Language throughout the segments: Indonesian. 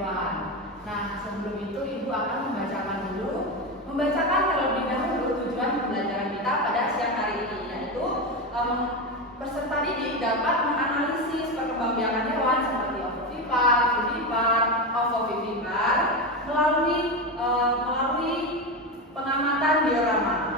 hewan. Nah, sebelum itu Ibu akan membacakan terlebih dahulu tujuan pembelajaran kita pada siang hari ini, yaitu peserta didik dapat menganalisis perkembangbiakan hewan seperti ovovivipar, vivipar, ovovivipar melalui pengamatan diorama.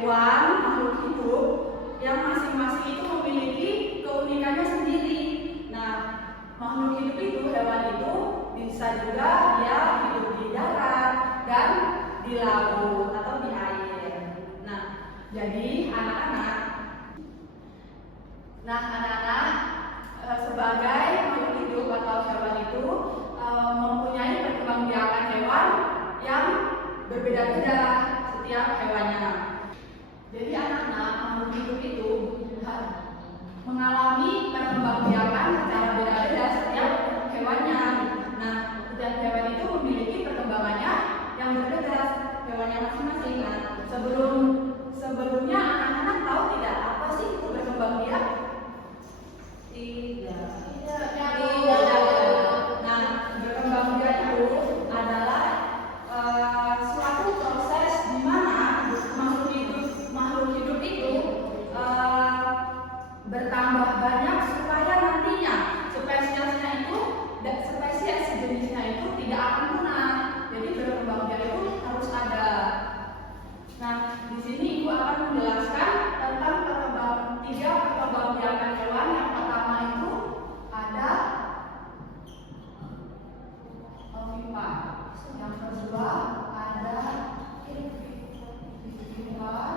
Hewan makhluk hidup yang masing-masing itu memiliki keunikannya sendiri. Nah, makhluk hidup itu, hewan itu bisa juga dia hidup di darat dan di laut atau di air. Nah, jadi anak-anak sebagai makhluk hidup atau hewan itu mempunyai perkembangbiakan hewan yang berbeda-beda setiap hewannya. Jadi anak-anak makhluk hidup itu mengalami perkembangbiakan secara beda-beda setiap hewannya. Nah, setiap hewan itu memiliki perkembangannya yang berbeda hewannya masing-masing. Nah, sebelumnya anak-anak tahu tidak apa sih itu berkembangbiak? Tidak. Nah, berkembangbiak itu adalah suatu proses di mana makhluk hidup itu bertambah banyak supaya nantinya spesies jenisnya itu tidak akan punah. Jadi berkembangbiak itu harus ada. Nah, di sini Ibu akan menjelaskan tentang tiga perkembangbiakan hewan. Yang pertama itu ada ovipar. Yang kedua ada vivipar.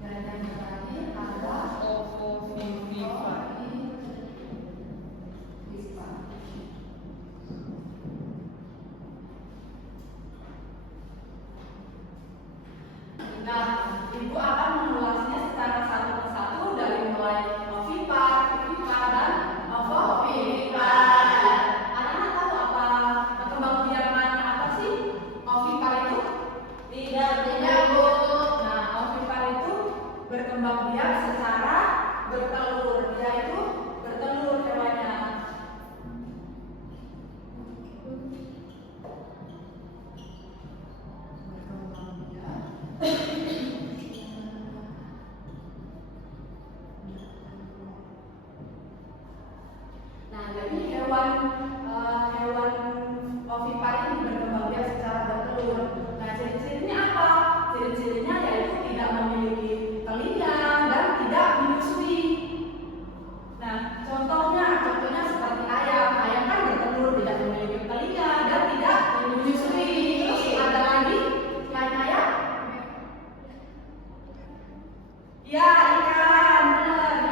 Dan yang terakhir ada ovovivipar. Nah, Ibu akan mengulasnya secara satu persatu dari mulai ovipar, vivipar, dan ovovivipar. Anak-anak tahu apa perkembangbiakan apa sih ovipar itu? Tidak, Bu. Nah, ovipar itu berkembangbiak secara bertelur, yaitu bertelur hewannya. Nah, jadi hewan ovipar ini berkembangbiak secara bertelur. Nah, ciri-cirinya apa? Ciri-cirinya yaitu tidak memiliki telinga dan tidak menyusui. Nah, contohnya seperti ayam. Ayam kan bertelur, tidak memiliki telinga dan tidak menyusui. Terus ada lagi selain ayam? Ya, ikan. Benar.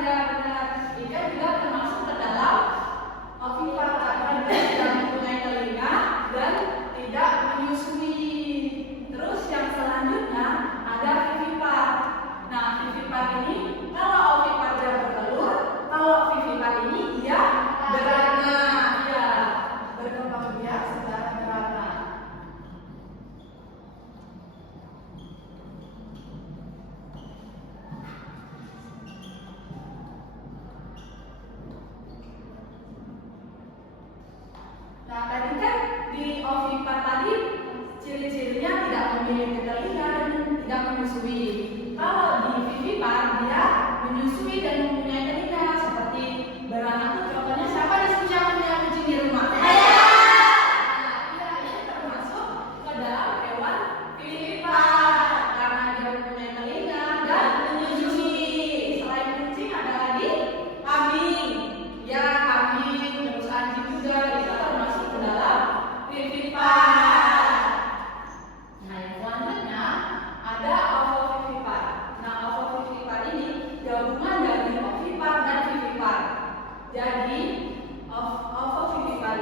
Ikan juga termasuk ke dalam ovipar karena dia tidak mempunyai telinga dan tidak menyusui. Terus yang selanjutnya ada vivipar. Nah, vivipar ini kalau ovipar dia bertelur, kalau vivipar ini dia beranak. Ya, berkembangbiak secara beranak. Nah, tadi kan di ovipar tadi ciri-cirinya tidak memiliki telinga dan tidak menyusui. Kalau di vivipar dia menyusui dan mempunyai telinga seperti beranak. Contohnya siapa di sini yang punya kucing di rumah? Saya. Nah, ini termasuk ke dalam hewan vivipar karena dia mempunyai telinga dan menyusui. Selain kucing ada lagi kambing. Ya, kambing, terus anjing juga itu termasuk ke dalam vivipar. Nah, yang selanjutnya ada ovovivipar. Nah, ovovivipar ini gabungan dari ovipar dan vivipar. Jadi ovovivipar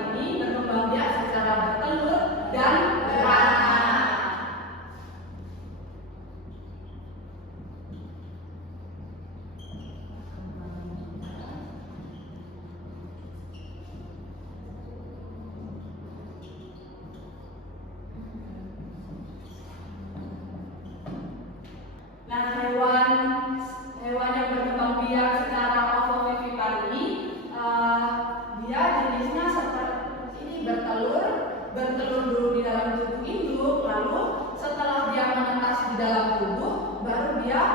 dia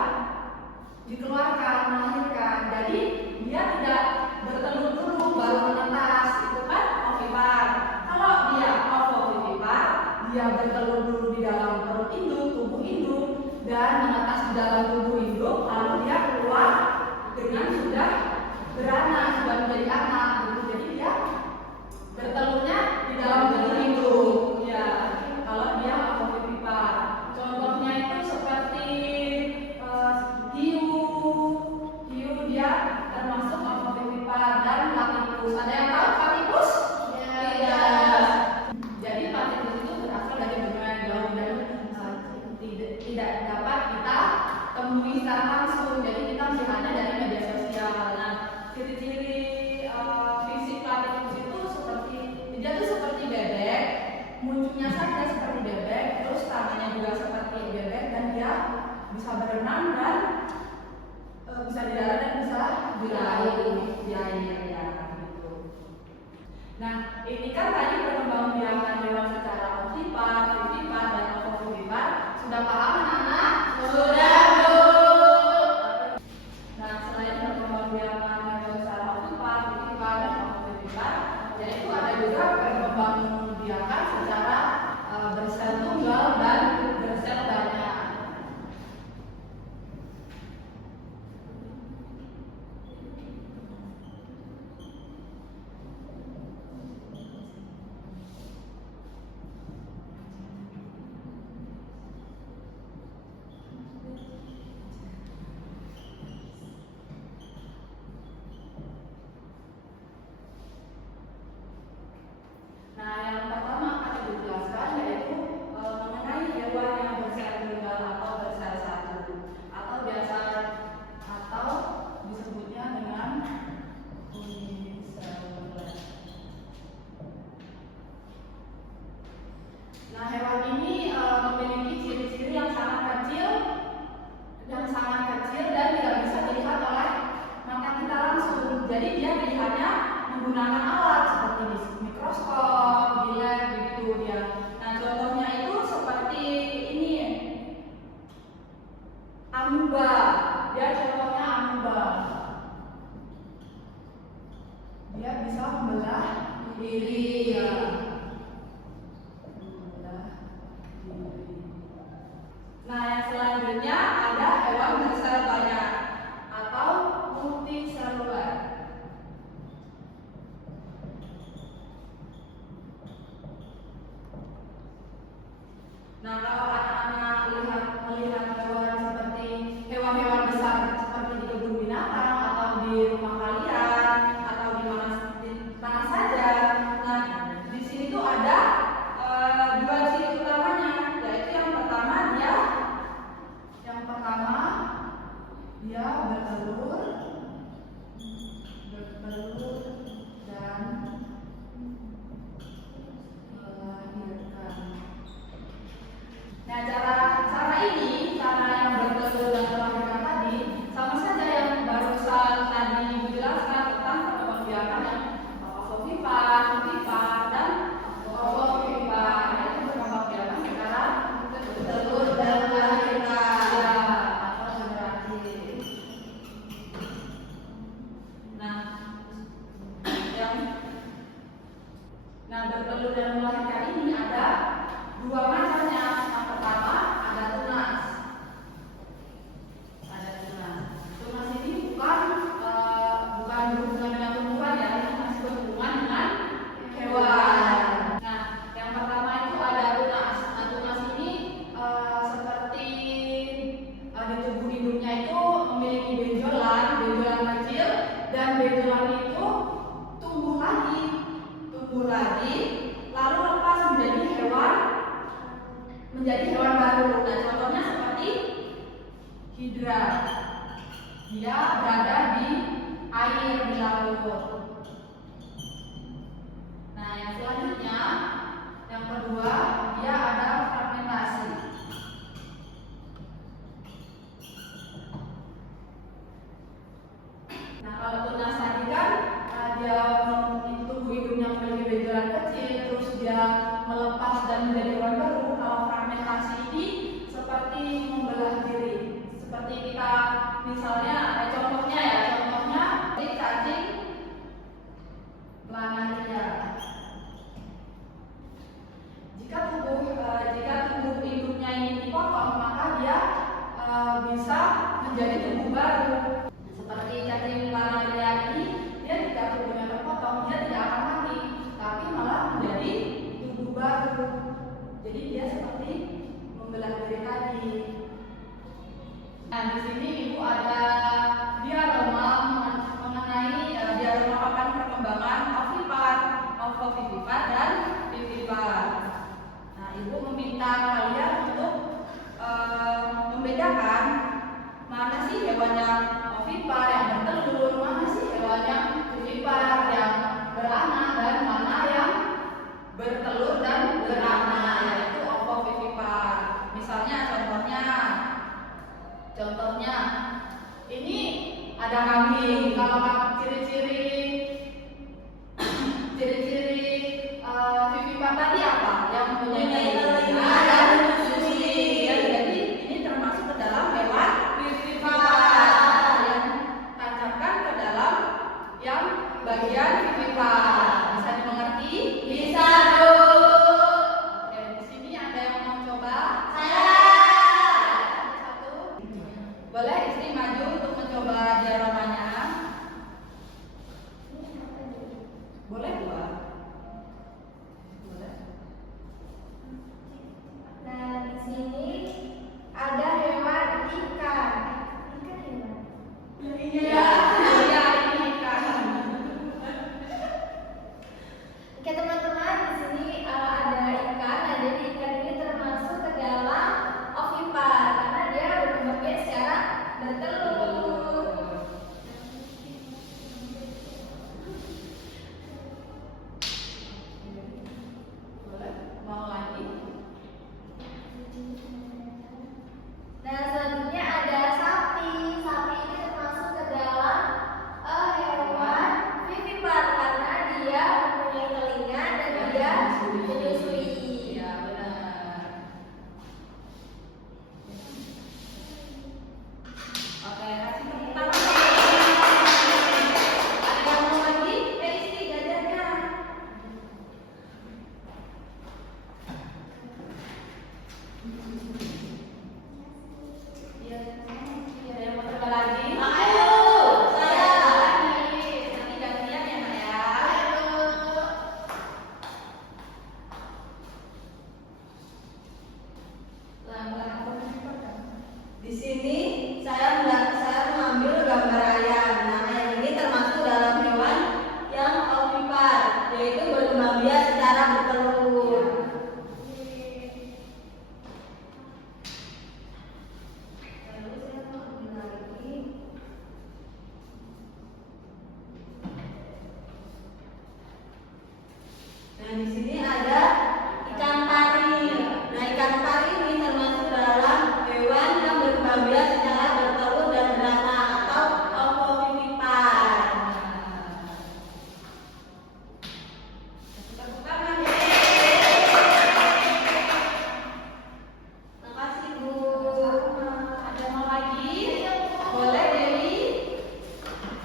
dikeluarkan, melahirkan. Jadi dia tidak bertelur dulu baru menetas, itu kan ovipar. Kalau dia ovovivipar, dia bertelur dulu di dalam perut induk, tubuh induk, dan menetas di dalam tubuh induk, lalu dia keluar dengan sudah beranak, sudah menjadi anak. Jadi dia bertelurnya di dalam tubuh induk. Ya, kalau dia ovovivipar. Contohnya itu seperti hiu dia termasuk ovovivipar, dan platypus. Ada yang tahu platypus? Ya. Jadi platypus itu berasal dari benua jauh dan tidak dapat kita temui secara langsung. Jadi kita melihatnya dari media sosial. Nah, ciri-ciri fisik platypus itu dia tuh seperti bebek, munculnya saja seperti bebek, terus tangannya juga seperti bebek, dan dia bisa berenang dan bisa di darat dan bisa di air ya gitu. Nah, ini kan tadi perkembangbiakan hewan secara ovipar, vivipar, dan ovovivipar. Sudah paham anak-anak? Sudah, Bu. Nah, selain perkembangbiakan hewan secara ovipar, vivipar, dan ovovivipar, yaitu ada juga perkembangbiakan secara bersel tunggal dan bersel banyak. Nah, yang pertama akan dijelaskan yaitu mengenai hewan yang bersel tunggal atau bersel satu, atau disebutnya dengan unicellular. Nah, hewan ini memiliki ciri-ciri yang sangat kecil dan tidak bisa dilihat oleh mata kita langsung. Jadi dia dilihatnya menggunakan alat seperti mikroskop, di lab begitu dia. Nah, contohnya itu seperti ini, amuba. Dia contohnya amuba. Dia bisa membelah diri ya. Nah, yang selanjutnya ada hewan bersel banyak atau multiselular. Nah, kalau anak-anak melihat hewan seperti hewan-hewan besar seperti di kebun binatang atau di rumah kalian atau di mana saja. Nah, di sini tuh ada dua ciri utamanya, yaitu yang pertama dia bertelur dan melahirkan. Nah, cara yang bertelur dan melahirkan tadi sama saja yang barusan tadi Ibu jelaskan tentang perkembangbiakan yang ovipar, vivipar, dan ovovivipar. Itu perkembangbiakan secara bertelur dan melahirkan atau generasi. Nah, bertelur dan melahirkan ini ada dua macamnya. Yang pertama ada tunas. Tunas ini bukan berhubungan dengan tumbuhan ya, ini masih berhubungan dengan hewan. Nah, yang pertama itu ada tunas. Nah, tunas ini seperti di tubuh induknya itu memiliki benjolan kecil, dan benjolan itu tumbuh lagi, lalu lepas menjadi hewan baru. Nah, contohnya seperti hidra. Dia berada di air, di laut. Nah, yang selanjutnya, yang kedua, dia ada fragmentasi. Nah, kalau tunas tadi kan dia tubuh hidupnya memiliki benjolan kecil, terus dia melepas dan menjadi hewan baru. Kalau fragmentasi ini seperti membelah diri, Seperti kita misalnya contohnya ini cacing planaria. Jika tubuh induknya ini dipotong, maka dia bisa menjadi tubuh baru. Seperti cacing planaria ini, dia jika tubuhnya terpotong, dia tidak akan mati, tapi malah menjadi tubuh baru. Jadi dia seperti membelah diri tadi. Nah, di sini Ibu ada diaroma mengenai diaroma papan perkembangan ovipar dan vivipar. Nah, Ibu meminta kalian untuk membedakan mana sih hewan yang ovipar yang bertelur, mana sih hewan yang vivipar yang beranak, dan mana yang bertelur dan beranak, yaitu ovovivipar. Misalnya contohnya ini ada kambing. Kalau ciri-ciri vivipar tadi apa? Yang mempunyai telinga dan menyusui. Jadi ini termasuk ke dalam hewan vivipar yang tancapkan ke dalam yang bagian vivipar. Bisa dimengerti? Bisa, Bu. Oke, di sini ada yang mau coba? Saya. Boleh istri maju untuk mencoba diaromanya? Boleh, Bu? Boleh. Nah, di sini ada hewan ikan. Iya, ini ikan. Oke teman-teman, di sini ada ikan. Nah, jadi ikan ini termasuk ke dalam ovipar karena dia berkembang biak secara bertelur. Boleh, mau lagi? Nah, selanjutnya ada sapi. Sapi ini termasuk ke dalam hewan vivipar karena dia mempunyai telinga dan dia menyusui. Iya, benar. Oke, kasih tepuk tangan. Ada yang mau lagi? Istri gajahnya. Iya, ada yang mau coba lagi? Ayo, saya. Nanti gantian ya, Nak ya. Di sini saya mengambil gambar ayam. Nah, ayam ini termasuk dalam hewan yang ovipar, yaitu berkembang biak secara bertelur. Lalu saya mau ambil lagi. Nah, di sini ada ikan pari. Nah, ikan pari ini termasuk dalam hewan yang berkembang biak secara bertelur dan beranak atau ovovivipar. Tepuk tangan ya. Makasih, Bu. Ada mau lagi? Boleh, Dewi.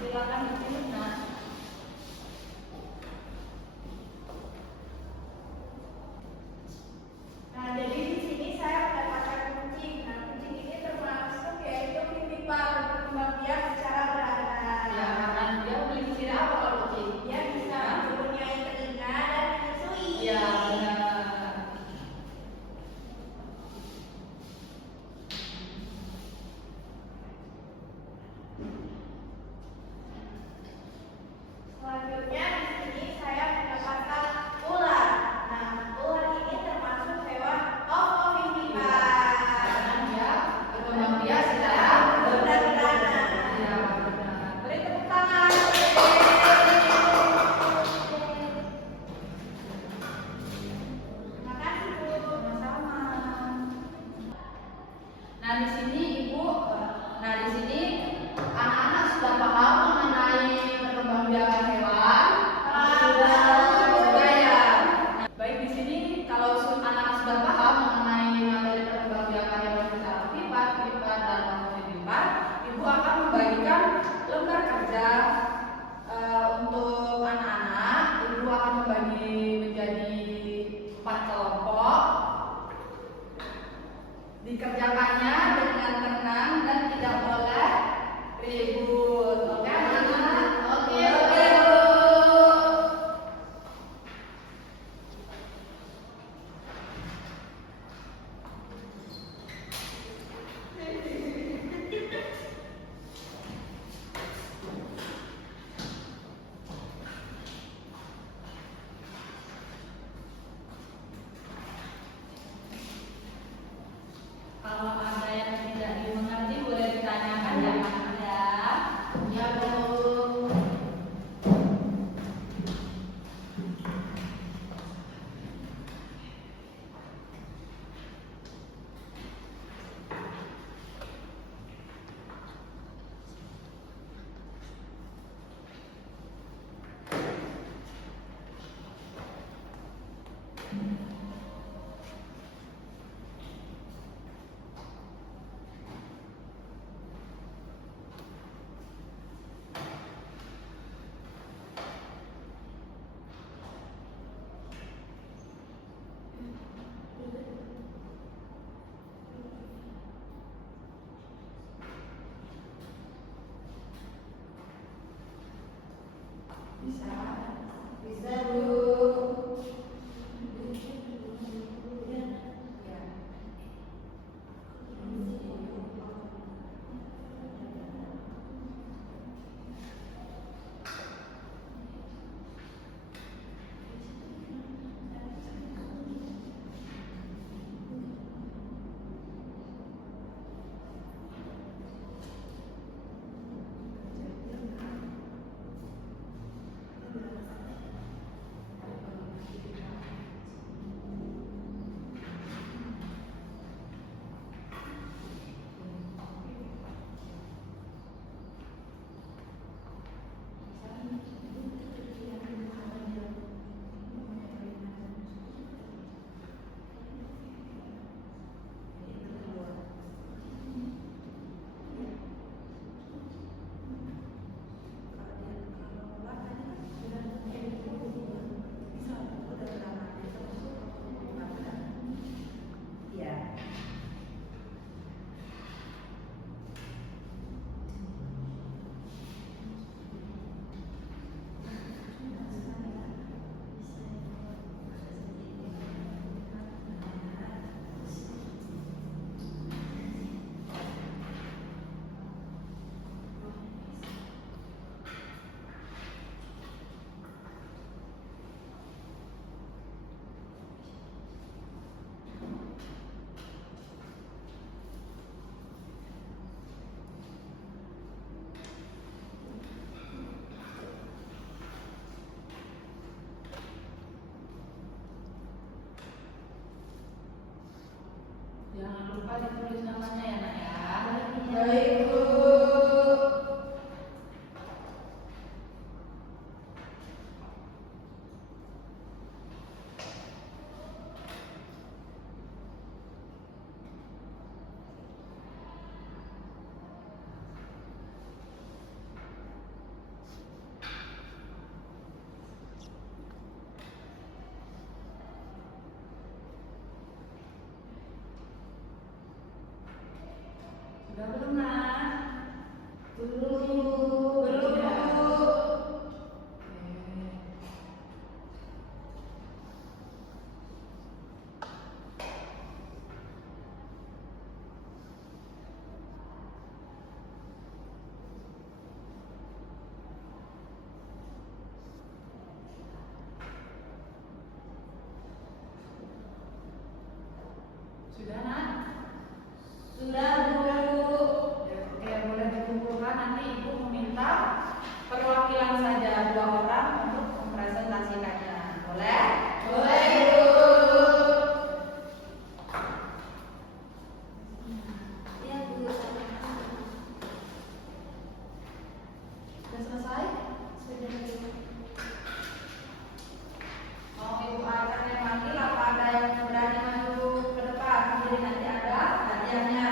Silakan di sini, Nak. Sudah, Nak? Sudah, Bu. Oke, boleh dikumpulkan. Nanti Ibu meminta perwakilan saja 2 orang untuk mempresentasikannya. Boleh? Boleh, Bu. Ya, Bu. Sudah selesai? Sudah, Bu. Mau Ibu akan yang manggil apa ada yang berani maju ke depan? Jadi nanti ada hadiahnya.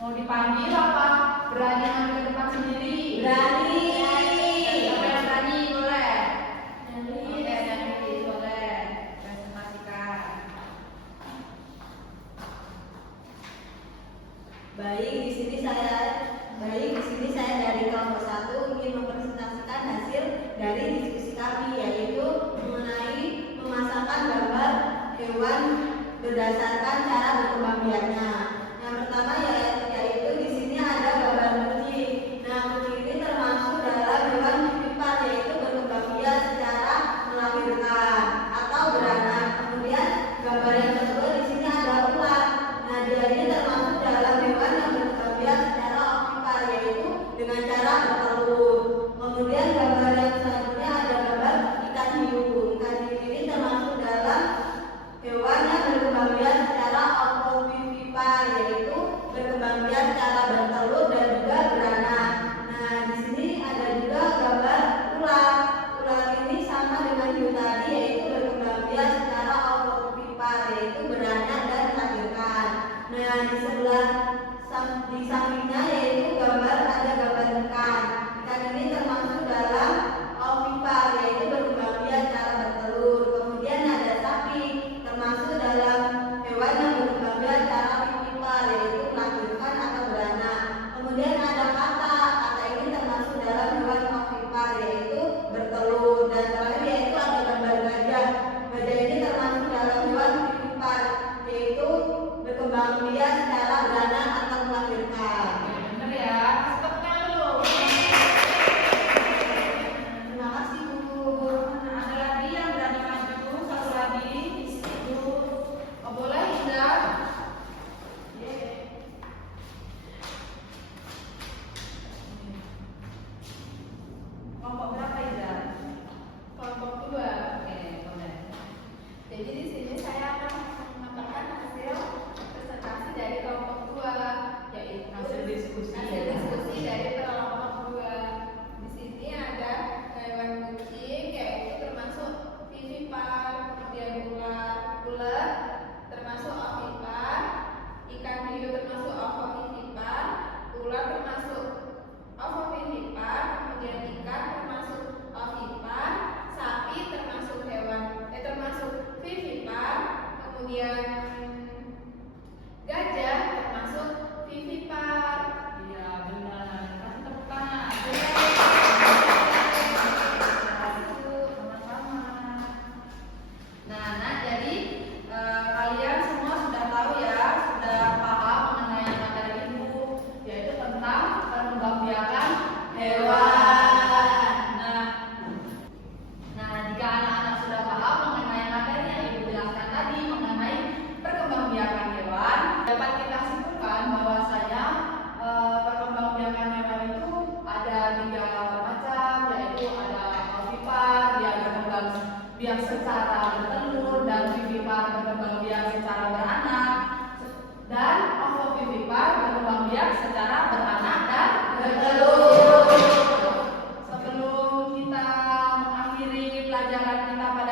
Mau dipanggil apa berani maju ke depan sendiri? Berani. Siapa yang berani? Boleh. Berani. Oke, nanti boleh presentasikan. Baik, di sini saya dari kelompok 1 ingin mempresentasikan hasil dari diskusi kami, yaitu mengenai memasangkan gambar hewan berdasarkan cara berkembang biaknya. Yang pertama yaitu di sini ada gambar kucing. Nah, kucing ini termasuk dalam hewan vivipan, yaitu berkembang biak secara melahirkan atau beranak. Kemudian gambar yang kedua di sini ada ular. Nah, dia ini termasuk dalam hewan yang berkembang biak secara ovipar, yaitu dengan cara bertelur. Kemudian gambar yang selanjutnya ada gambar ikan hiu. Ikan hiu ini termasuk dalam hewan yang berkembang biak secara ovovivipar, yaitu berkembang biak secara bertelur dan juga beranak. Nah, di sini ada juga gambar ular. Ular ini sama dengan hiu tadi, yaitu berkembang biak secara ovovivipar, yaitu beranak dan melahirkan. Nah, di sampingnya yaitu ada gambar ikan. Ikan ini termasuk dalam ovipar, yaitu berkembang biak secara bertelur. Kemudian ada sapi, termasuk dalam hewan yang berkembang biak secara vivipar, yaitu melahirkan atau beranak. Kemudian ada kata ini termasuk dalam hewan ovipar, yaitu bertelur. Dan terakhir yaitu ada gambar gajah. Gajah ini termasuk dalam hewan vivipar, yaitu berkembang biak secara beranak atau melahirkan. Bener ya? Kasih tepuk tangan dulu. Terima kasih, Bu. Nah, ada lagi yang berani maju? Satu lagi di situ. Oh, boleh, Indah? Kelompok berapa, Indah? Kelompok 2. Oke, boleh. Jadi di sini saya akan memaparkan hasil presentasi dari kelompok 2, yaitu Hasil diskusi. hasil diskusi dari kelompok 2. Di sini ada hewan kucing, yaitu termasuk vivipar, kemudian ular termasuk ovipar, ikan hiu termasuk ovovivipar, ular termasuk ovovivipar, kemudian ikan termasuk ovipar, sapi termasuk termasuk vivipar, kemudian gajah termasuk vivipar. Iya, benar. Kasih tepuk tangan. Sama-sama. Nah, jadi kalian semua sudah tahu ya, sudah paham mengenai materi Ibu, yaitu tentang perkembangbiakan hewan. Nah, jika anak-anak sudah paham mengenai materi yang Ibu jelaskan tadi mengenai perkembangbiakan hewan, dapat kita simpulkan bahwasanya perkembangbiakan hewan itu ada 3 macam, yaitu ada ovipar, dia berkembang biak secara bertelur, dan vivipar berkembang biak secara beranak, dan ovovivipar berkembang biak secara beranak dan bertelur. Sebelum kita mengakhiri pelajaran kita pada